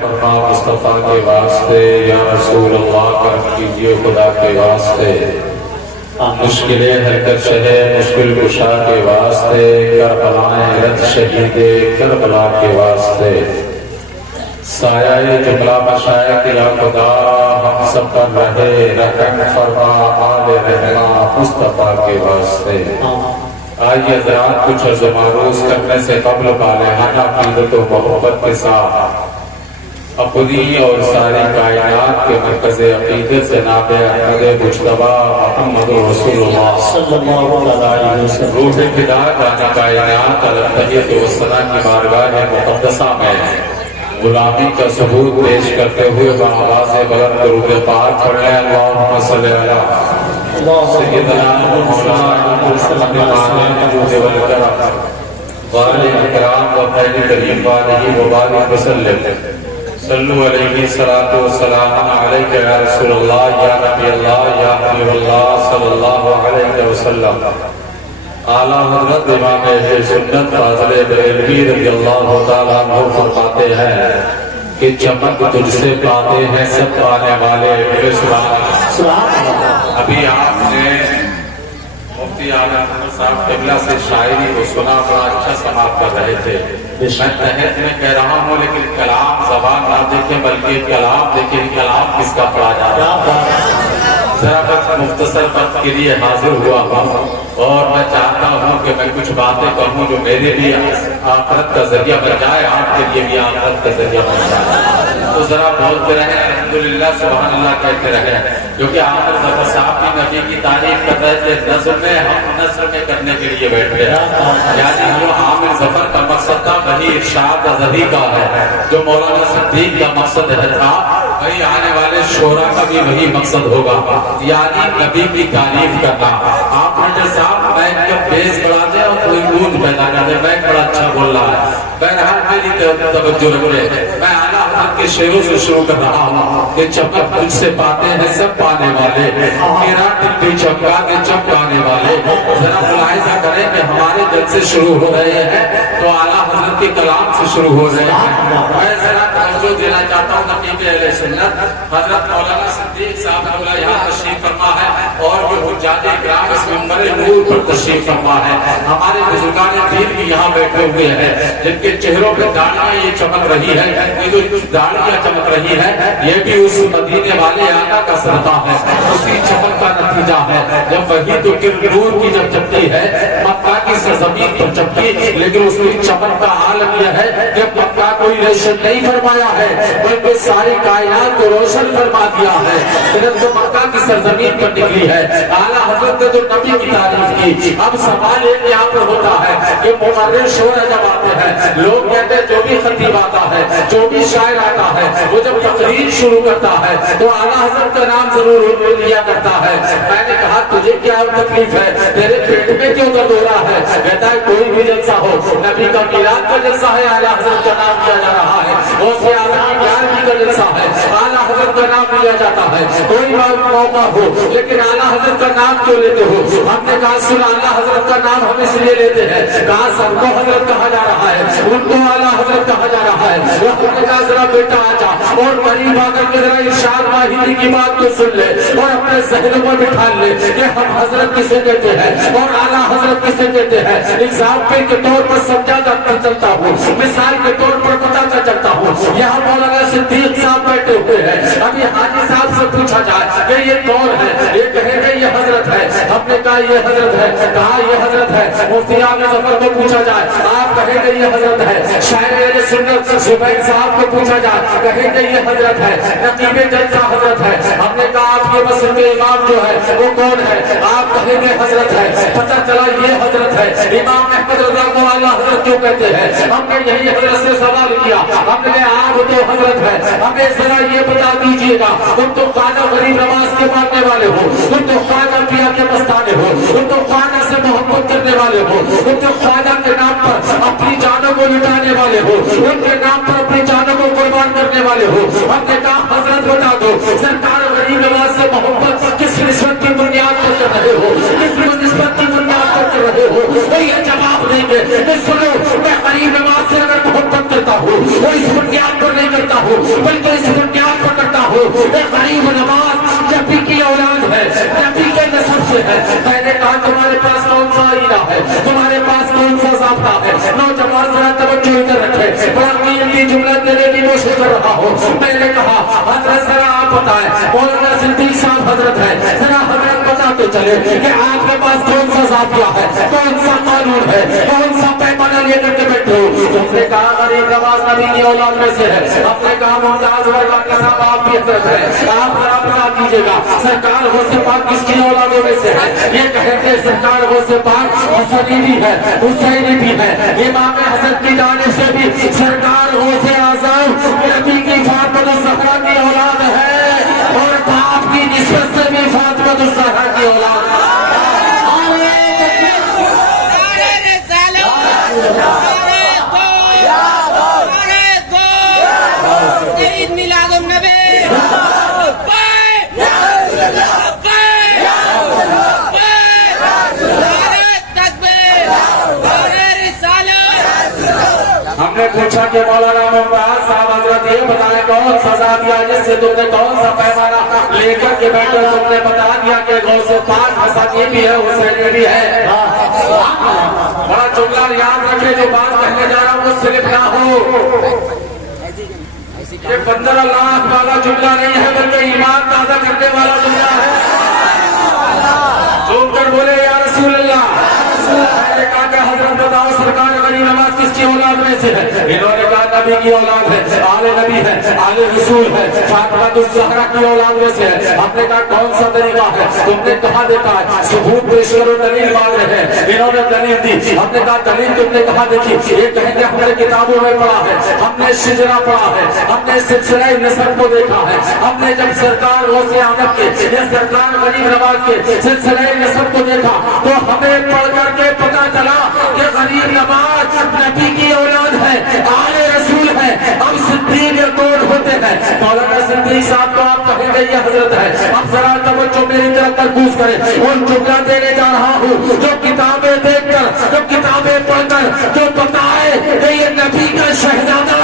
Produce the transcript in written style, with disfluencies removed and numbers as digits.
فرما مصطفیٰ کے واسطے یا رسول اللہ کرم کیجیے خدا کے واسطے، مشکلیں حل کر شہے مشکل کشا کے واسطے، کربلائیں رت شہید کربلا کے واسطے، سایہ جملہ مشائق یا خدا ہم سب پر رہے، رحم فرما آل رحمہ مصطفیٰ کے واسطے۔ آئیے حضرات کچھ عرض و معروض کرنے سے قبل بالغانہ عقیدت و محبت کے ساتھ اپنی اور ساری کائنات کے مرکز عقیدت جناب احمد مجتبیٰ محمد رسول اللہ صلی اللہ علیہ وسلم روح فدا جان کائنات التحیت والثناء کی بارگاہ مقدسہ میں غلامی کا ثبوت پیش کرتے ہوئے بآواز بلند درود پاک پڑھیں اللہم صلی علی سیدنا مولانا محمد والکرم وآلہ اکرام و خیر کریم وآلہ وبارک وسلم صلو علیہ الصلاۃ والسلام علیک یا رسول اللہ یا نبی اللہ یا حبیب اللہ صلی اللہ علیہ وسلم۔ اعلیٰ حضرت امام اہل سنت فاضل بریلوی رضی اللہ تعالیٰ عنہ فرماتے ہیں کہ چمک تجھ سے پاتے ہیں سب پانے والے میرے سبحان اللہ۔ ابھی آپ نے مفتی اعلیٰ حضرت صاحب قبلہ سے شاعری کو سنا، بڑا اچھا سماعت کر رہے تھے۔ میں تحت میں کہہ رہا ہوں لیکن کلام زبان نہ دیکھیں بلکہ کلام دیکھیں، کلام کس کا پڑھا جا رہا ہے۔ ذرا بس مختصر وقت کے لیے حاضر ہوا ہوں اور میں چاہتا ہوں کہ میں کچھ باتیں کہوں جو میرے لیے آخرت کا ذریعہ بن جائے، آپ کے لیے بھی آخرت کا ذریعہ بن جائے۔ تو ذرا بولتے رہیں الحمدللہ سبحان اللہ کہتے رہیں، کیونکہ عامر ظفر صاحب بھی نبی کی تعریف کر رہے تھے، نظر میں ہم نظر میں کرنے کے لیے بیٹھے ہیں، یعنی وہ عامر ظفر کا مقصد تھا وہی ارشاد ازلی کا ہے جو مولانا صدیق کا مقصد تھا، وہی آنے والے شعراء کا بھی وہی مقصد ہوگا، یعنی نبی کی تعریف کرنا۔ آپ نے جو صاحب میں جب بیس بڑھا دے اور کوئی اونچ پیدا کر دے، میں بڑا اچھا بول رہا ہے، بہرحال میری توجہ رکھے، میں اعلیٰ حضرت کے شعروں سے شروع کر رہا ہوں کہ چمک تجھ سے پاتے ہیں سب پانے والے، میرا دل بھی چمکا کے چمکانے والے۔ ذرا ملاحظہ کریں کہ ہمارے جلسے شروع ہو رہے ہیں تو اعلیٰ حضرت کے کلام سے شروع ہو رہے ہیں۔ میں ذرا توجہ دینا چاہتا ہوں نبی کے اہل سنت حضرت مولانا صدیق صاحب یہاں تشریف فرما ہے اور جو حجاج کرام اس منبر نور پر تشریف فرما ہے، ہمارے بزرگان دین بھی یہاں بیٹھے ہوئے ہیں جن کے چہروں پہ داڑیاں یہ چمک رہی ہے، یہ جو داڑیاں چمک رہی ہے یہ بھی اس مدینے والے آقا کا صدقہ ہے، اسی چمک کا نتیجہ ہے۔ جب وہی تو نور کی جب چمکی ہے مکہ کی سرزمین پر چمکی، لیکن اس کی چمک کا عالم یہ ہے کہ مکہ کوئی روشن نہیں فرمایا ہے بلکہ ساری کائنات کو روشن فرما دیا ہے۔ صرف جو مکہ کی سرزمین پر نکلی ہے اعلیٰ حضرت نے جو نبی کی تعریف کی۔ اب سوال ایک یہاں پر ہوتا ہے کہ ممرر شعرا جب آتے ہیں، لوگ کہتے ہیں جو بھی خطیب آتا ہے جو بھی شاعر آتا ہے وہ جب تقریر شروع کرتا ہے تو اعلیٰ حضرت کا نام ضرور لیا کرتا ہے۔ میں نے کہا تجھے کیا تکلیف ہے، تیرے پیٹ میں کیوں درد ہو رہا ہے؟ کہتا ہے کوئی بھی جلسہ ہو، نبی کا میلاد کا جلسہ ہے اعلیٰ حضرت کا نام لیا جا رہا ہے، غوث اعظم کی گیارہویں کا جلسہ ہے اعلیٰ حضرت کا نام لیا جاتا ہے، کوئی موقع ہو لیکن اعلیٰ حضرت کا نام کیوں لیتے ہو؟ ہم نے کہا سنا اعلیٰ حضرت کا نام ہم اس لیے لیتے ہیں، کہا سب کو حضرت کہا جا رہا ہے، ان کو اعلیٰ حضرت کہا جا رہا ہے۔ ہم نے کہا ذرا بیٹا آجا اور قریب آ کر کے ذرا ارشاد ماہری کی بات کو سن لے اور اپنے ذہن میں بٹھا لے کہ ہم حضرت کسے کہتے ہیں اور اعلیٰ حضرت کسے کہتے ہیں۔ ایگزامپل کے طور پر سمجھا چلتا ہوں، مثال کے طور پر پتا چلتا ہوں، یہاں مولانا صدیق صاحب بیٹھے ہوئے ہیں، ابھی حاجی صاحب سے پوچھا جائے کہ یہ کون ہے، یہ کہے گا یہ حضرت ہے، ہم نے کہا یہ حضرت ہے، کہا یہ حضرت ہے۔ مفتی عامر ظفر کو پوچھا جائے آپ کہے گا یہ حضرت ہے، شاعر اہل سنت زبیر صاحب کو پوچھا جائے کہے گا یہ حضرت ہے، نقیب جلسہ حضرت ہے، ہم نے کہا آپ کے مسجد کے امام جو ہے وہ کون ہے، آپ کہیں گے حضرت ہے، پتہ چلا یہ حضرت ہے۔ امام احمد رضا کو اعلیٰ حضرت کیوں کہتے ہیں؟ ہم نے یہی حضرت سے سوال کیا، ہم نے کہا آپ تو حضرت ہے، ہمیں ذرا یہ بتا دیجئے گا تم تو خواجہ غریب نواز کے ماننے والے ہو، تم تو خواجہ پیا کے مستانے ہو، تم تو خواجہ سے محبت کرنے والے ہو، تم تو خواجہ کے نام پر اپنی جانوں کو لٹانے والے ہو، ان کے نام پر اپنی جانوں کو قربان کرنے والے ہو۔ ہم نے کہا حضرت بتا دو سرکار غریب نواز سے محبت کس نسبت کی بنیاد پر کر رہے ہو، کس نسبت کی بنیاد پر کر رہے ہو؟ وہ یہ جواب دیں گے کہ سنو میں غریب نواز سے اگر محبت کرتا ہوں وہ اس بنیاد پر نہیں کرتا ہوں ہوں بلکہ اس بنیاد پر کرتا ہوں کہ غریب نواز نبی کی اولاد ہے, نبی کے نسب سے ہے. میں نے کہا تمہارے پاس کون سا آئینہ ہے, تمہارے پاس کون سا ضابطہ ہے؟ نوجوان ذرا توجہ ادھر رکھے, بڑا قیمتی جملہ دینے کی کوشش کر رہا ہوں. میں نے کہا حضرت ذرا آپ بتائیں, مولانا صدیق صاحب حضرت ہے, ذرا حضرت بتاتے چلے کہ آپ کے پاس کون سا ضابطہ ہے, کون سا قانون ہے, کون سا پیمانہ لے کر کے بیٹھے ہو؟ تم نے کہا غریب نواز نبی کی اولاد میں سے ہے. ہم نے کہا ممتاز ورگا کا نام آپ بھی حضرت ہے, آپ ذرا بتا دیجیے گا سرکار غوث پاک کس کی اولادوں میں سے ہے؟ یہ کہتے سرکار غوث پاک حسنی بھی ہے, حسینی بھی ہے, امام حسن کی جانب سے بھی سرکار غوث اعظم نبی کی فاطمہ الزہرا کی اولاد ہے, اور باپ کی نسبت سے بھی فاطمہ الزہرا کی اولاد ہے. ہم نے پوچھا کہ مولانا ممتاز صاحب حضرت یہ بتائیں کون سزا دیا جس سے تم نے کون سا پیمانہ لے کر کے بیٹھے؟ تم نے بتا دیا کہ غوث پاک حسنی بھی ہے, حسینی بھی ہے. بڑا جملہ یاد رکھے, جو بات کہنے جا رہا ہوں وہ صرف نہ ہو, یہ 15 لاکھ والا جملہ نہیں ہے بلکہ ایمان تازہ کرنے والا جملہ ہے. جھوم کر بولے یا رسول اللہ. میں نے کہا کہ حضرت بتاؤ سرکار غریب نواز کس کی اولاد میں سے ہے؟ انہوں نے کہا نبی کی اولاد ہے, آل نبی ہے, آل رسول ہے, فاطمہ الزہرا کی اولاد میں سے ہے. ہم نے کہا کون سا طریقہ ہے؟ تم نے کہاں دیکھا ہے؟ ثبوت پیش کرو, دلیل مانگ رہے ہیں. انہوں نے دلیل دی. ہم نے کہا دلیل تم نے کہاں دیکھی؟ یہ کہیں گے ہم نے کتابوں میں پڑھا ہے, ہم نے شجرہ پڑھا ہے, ہم نے سلسلہ نسب کو دیکھا ہے, ہم نے جب سرکار غوث اعظم کے یا سرکار غریب نواز کے سلسلہ نسب کو دیکھا تو ہمیں پڑھ کر کے پتا چلا کہ غریب نواز نبی کی اولاد ہے, آل رسول ہے. اب صدیق کوٹ ہوتے ہیں. مولانا صدیق صاحب تو آپ کہیں گے یہ حضرت ہے. اب ذرا توجہ میری طرف مرکوز کریں, اور جملہ دینے جا رہا ہوں جو کتابیں دیکھ کر, جو کتابیں پڑھ کر جو بتائے کہ یہ نبی کا شہزادہ